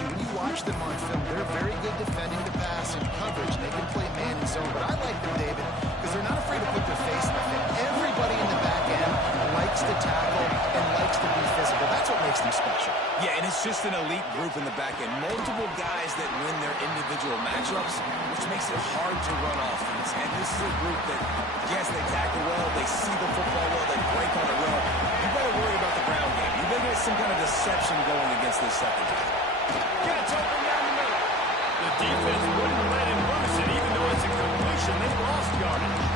too. When you watch them on film, they're very good defending the pass and coverage. They can play man and zone, but I like them, David, because they're not afraid to put their face in the thing. Everybody in the back end likes to tackle and likes to be physical. That's what makes them special. Yeah, and it's just an elite group in the back end. Multiple guys that win their individual matchups, which makes it hard to run offense. And this is a group that, yes, they tackle well, they see the football well, they break on it well. You better worry about the ground game. You better get some kind of deception going against this secondary. Gets open down the middle. The defense wouldn't let him loose it, even though it's a completion. They lost yardage.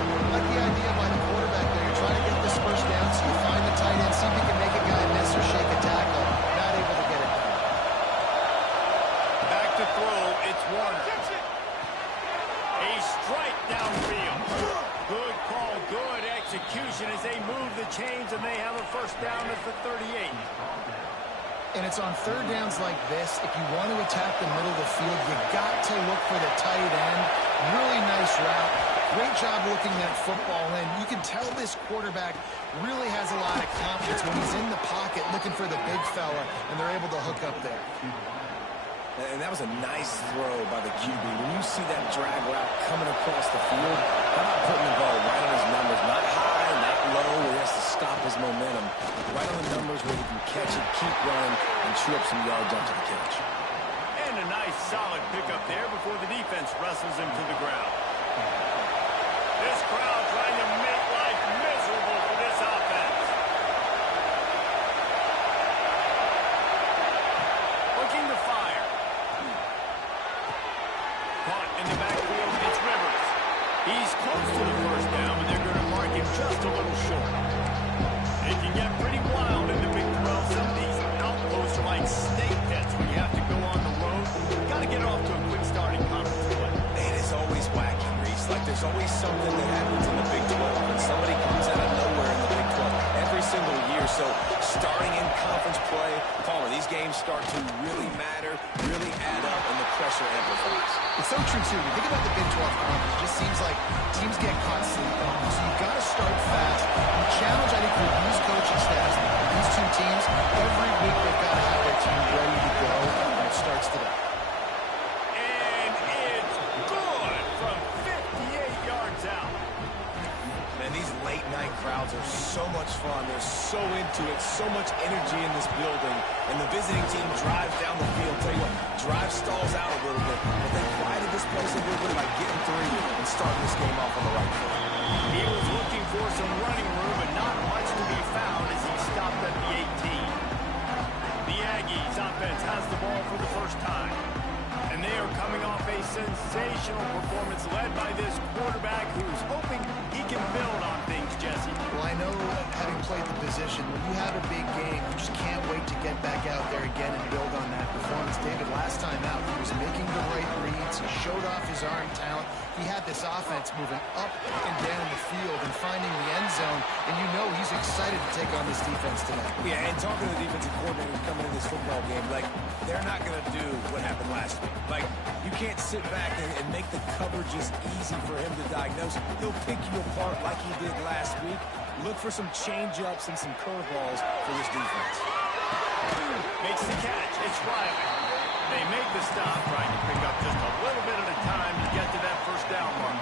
I like the idea by the quarterback there. You're trying to get this first down, so you find the tight end, see if you can make a guy miss or shake a tackle. Not able to get it done. Back to throw. It's Warner. A strike downfield. Good call, good execution as they move the chains, and they have a first down at the 38. And it's on third downs like this. If you want to attack the middle of the field, you got to look for the tight end. Really nice route. Great job looking that football in. You can tell this quarterback really has a lot of confidence when he's in the pocket looking for the big fella, and they're able to hook up there. And that was a nice throw by the QB. When you see that drag route coming across the field, how about putting the ball right on his numbers? Not high, not low, where he has to stop his momentum. Right on the numbers where he can catch it, keep running, and chew up some yards after the catch. And a nice solid pickup there before the defense wrestles him to the ground. This crowd trying to make life miserable for this offense. Looking to fire. Caught in the backfield, it's Rivers. He's close to the first down, but they're going to mark him just a little short. It can get pretty wild in the Big 12. Some of these outposts are like snake pits when you have to go on the road. Got to get off to a quick starting conference play. And it's always wacky, Reese. Like there's always something that happens in the Big 12, and somebody comes out of nowhere in the Big 12 every single year. So starting in conference play, Palmer, these games start to really matter, really add up, and the pressure amplifies. It's so true, too. You think about the Big 12 conference, it just seems like teams get caught sleeping. So you've got to start fast. The challenge, I think, for these coaching staffs, these two teams, every week they've got to have their team ready to go, and it starts today. And it's good from 58 yards out. Man, these late night crowds are so much fun. They're so into it, so much energy in this building. And the visiting team drives down the field. Tell you what, drive stalls out a little bit. But they quieted this place a little bit by getting three and starting this game off on the right foot. He was looking for some running room, but not much to be found as he stopped at the 18. The Aggies offense has the ball for the first time. And they are coming off a sensational performance led by this quarterback who's hoping he can build on things, Jesse. Well, I know, having played the position, when you have a big game, you just can't wait to get back out there again and build on that performance. David, last time out, he was making the right reads. He showed off his arm talent. He had this offense moving up and down the field and finding the end zone, and you know he's excited to take on this defense tonight. Yeah, and talking to the defensive coordinators coming into this football game, like, they're not going to do what happened last week. Like, you can't sit back and make the coverages easy for him to diagnose. He'll pick you apart like he did last week. Look for some change-ups and some curveballs for this defense. Makes the catch. It's Riley. They make the stop, trying to pick up just a little bit at a time to get to that first down mark.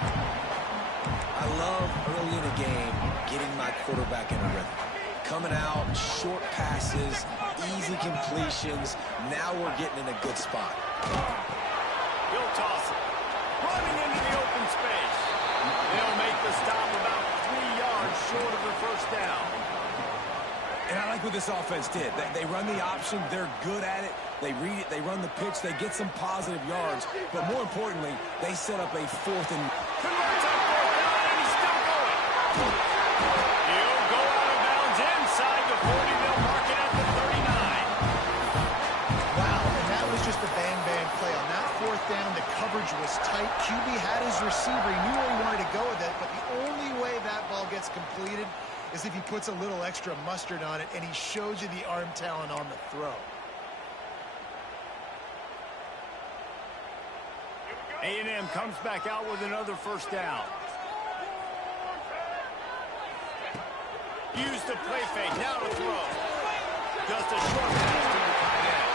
I love early in the game getting my quarterback in a rhythm. Coming out, short passes, easy completions. Now we're getting in a good spot. He'll toss it. Running into the open space. They'll make the stop about 3 yards short of the first down. And I like what this offense did. They run the option. They're good at it. They read it. They run the pitch. They get some positive yards. But more importantly, they set up a fourth and... Converts on fourth down, and he's still going. He'll go out of bounds inside the 40. They'll mark it at the 39. Wow, and that was just a bang-bang play. On that fourth down, the coverage was tight. QB had his receiver. He knew where he wanted to go with it, but the only way that ball gets completed is if he puts a little extra mustard on it, and he shows you the arm talent on the throw. A&M comes back out with another first down. Use the play fake, now to throw. Just a short pass to the tight end.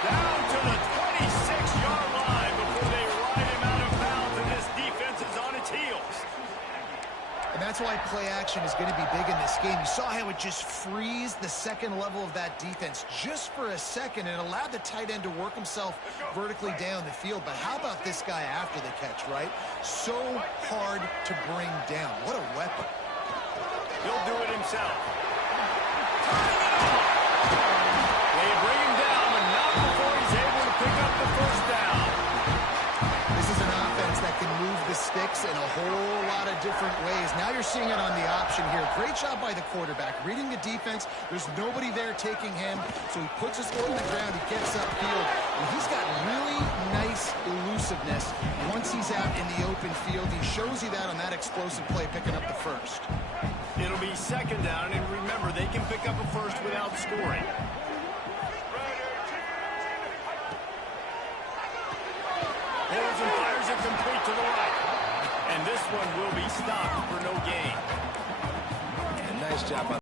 Down to the 26-yard line before they ride him out of bounds, and this defense is on its heels. And that's why play action is going to be big in this game. You saw how it just frees the second level of that defense just for a second and allowed the tight end to work himself vertically down the field. But how about this guy after the catch, right? So hard to bring down. What a weapon. He'll do it himself. They bring him down, but not before he's able to pick up the first down. This is an offense that can move the sticks in a whole lot of different ways. Now you're seeing it on the option here. Great job by the quarterback. Reading the defense. There's nobody there taking him, so he puts his foot on the ground. He gets upfield. And he's got really nice elusiveness once he's out in the open field. He shows you that on that explosive play, picking up the first. It'll be second down, and remember, they can pick up a first without scoring. Holds and fires it complete to the right. And this one will be stopped for no gain. And nice job on